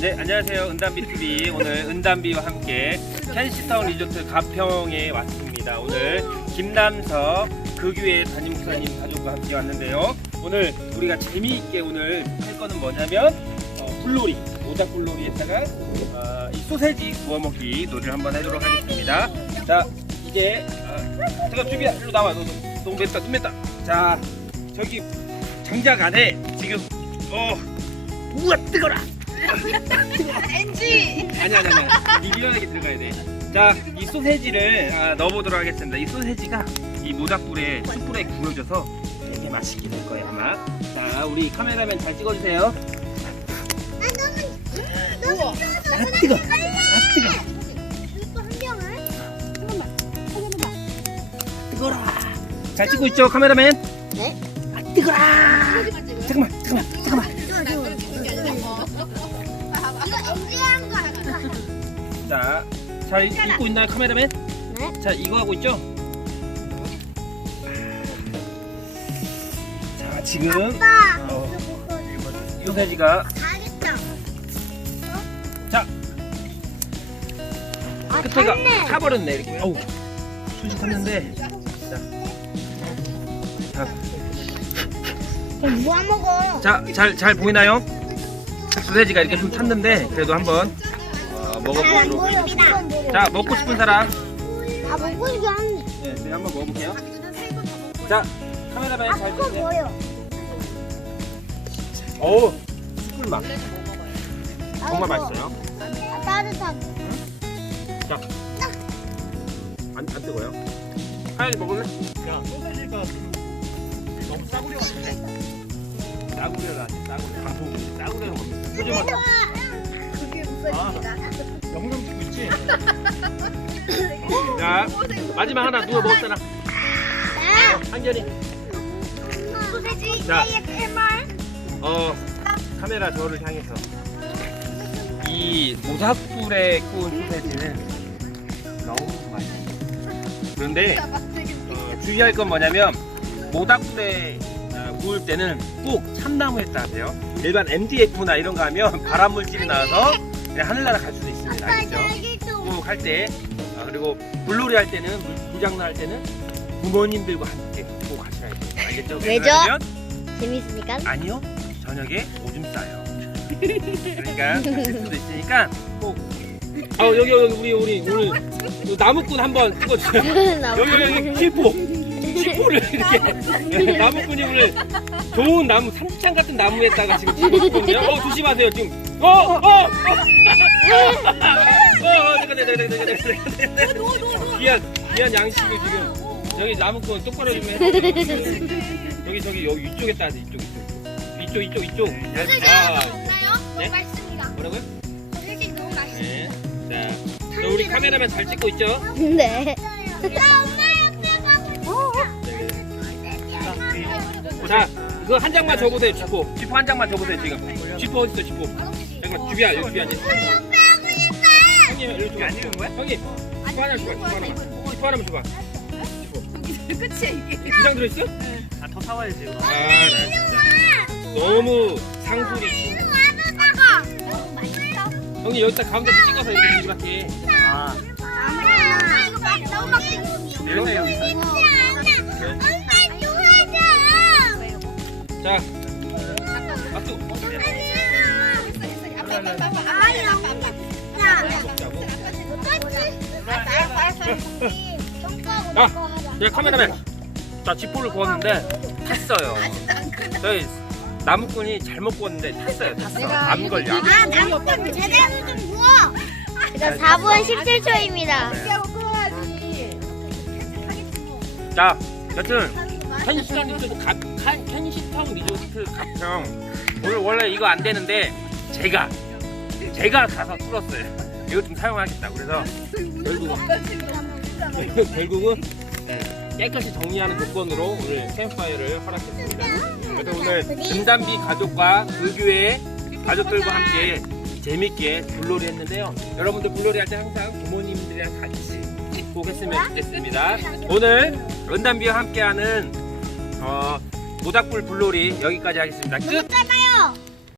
네, 안녕하세요. 은담비TV. 오늘 은담비와 함께 켄시타운 리조트 가평에 왔습니다. 오늘 김남석 극유의 담임 목사님 가족과 함께 왔는데요. 오늘 우리가 재미있게 오늘 할 거는 뭐냐면 불놀이, 모닥불놀이에다가 이 소세지 구워 먹기 놀이를 한번 하도록 하겠습니다. 자, 이제 잠깐 준비야. 일로 나와. 너무 맵다. 눈 맵다. 자, 저기 장작 안에 지금 우와 뜨거라. NG! 아니야. 미련하게 들어가야 돼. 자, 이 소세지를 넣어보도록 하겠습니다. 이 소세지가 이 모닥불에 숯불에 구워져서 되게 맛있게 될 거예요 아마. 자, 우리 카메라맨 잘 찍어주세요. 너무 뜨거. 뜨거라. 잘 찍고 있죠 카메라맨? 네? 뜨거라. 잠깐만. 자, 잘 읽고 있나요 카메라맨? 네. 자, 이거 하고 있죠? 자, 지금 소세지가 자 끝에가 타버렸네 이렇게. 어우, 숯이 탔는데. 뭐 안 먹어? 자, 잘 보이나요? 소세지가 이렇게 좀 탔는데 그래도 한번 먹어보도록 하겠습니다. 자, 먹고 싶은 사람. 먹고 싶지 않네. 네, 제가 한번 먹어볼게요. 자, 카메라맨 잘 그거 찍으세요. 뭐요? 어우, 숯불맛. 정말 맛있어요. 따뜻한. 자, 안 뜨거워요? 하얀이 먹을래? 야, 소세지가 너무 싸구려 같은데? 싸구려라, 싸구려는 겁니다. 소주만. 그게 무슨 아, 영상 찍고 있지? 자, 마지막 하나 누워 먹었잖아. 한결이. 소세지 자. ASMR. 카메라 저를 향해서. 이 모닥불에 구운 소세지는 너무 맛있어요. 그런데 주의할 건 뭐냐면 모닥불에 구울 때는 꼭 참나무에 따세요. 일반 MDF나 이런 거 하면 발암물질이 나와서 그냥 하늘나라 갈 수도 있습니다. 알겠죠? 꼭 할 때, 그리고 물놀이 할 때는, 물장난 할 때는 부모님들과 함께 꼭 하셔야 돼요. 알겠죠? 왜죠? 왜냐면 재밌습니까? 아니요, 저녁에 오줌 싸요. 그러니까 다칠 수도 있으니까 꼭. 여기 우리 오늘 나무꾼 한번 찍어주세요. 여기 치포를 이렇게 나무꾼이 오늘 좋은 나무, 산지창 같은 나무에다가 지금 찍어주거든요. 조심하세요 지금. 귀한 양식을 지금 여기 나무꾼 똑바로 좀 해. 여기 이쪽에다 하세요. 이쪽. 네? 맛있습니다. 뭐라고요? 소세지 너무 맛있어요. 네. 자, 우리 카메라맨 잘 찍고 있죠? 네. 자, 그거 한 장만 줘보세요. 지포 한 장만 줘보세요. 지금 지포 어디 있어? 지포. 잠깐 주비야, 여기 주비 앉아. 형님, 여기 안 찍은 거야? 형님, 지포 하나 줘봐. 지포 하나만 줘봐. 끝이야 이게. 두 장 들어있어? 더 사와야지. 나 진짜 너무 상술이. 너무 맛있어. 형님 여기다 가운데 찍어서 이렇게 이렇게. 이거 너무 맛있어. 이렇게 여기서. 자, 박수. 네, 카메라맨. 자, 지포를 구웠는데 탔어요. 저희 나무꾼이 잘못 구웠는데 탔어요. 암 걸려. 나무꾼 제대로 좀 구워. 지금 4분 17초입니다. 자, 여튼 켄시타운 리조트 가평. 오늘 원래 이거 안 되는데 제가 가서 뚫었어요. 이거 좀 사용하겠다. 그래서 결국은 깨끗이 정리하는 조건으로 오늘 캠프파이어를 허락했습니다. 그래서 오늘 은담비 가족과 극유의 가족들과 함께 재밌게 불놀이 했는데요. 여러분들 불놀이 할 때 항상 부모님들이랑 같이 꼭 했으면 좋겠습니다. 오늘 은담비와 함께하는 모닥불 불놀이 여기까지 하겠습니다. 끝! 구독자가요.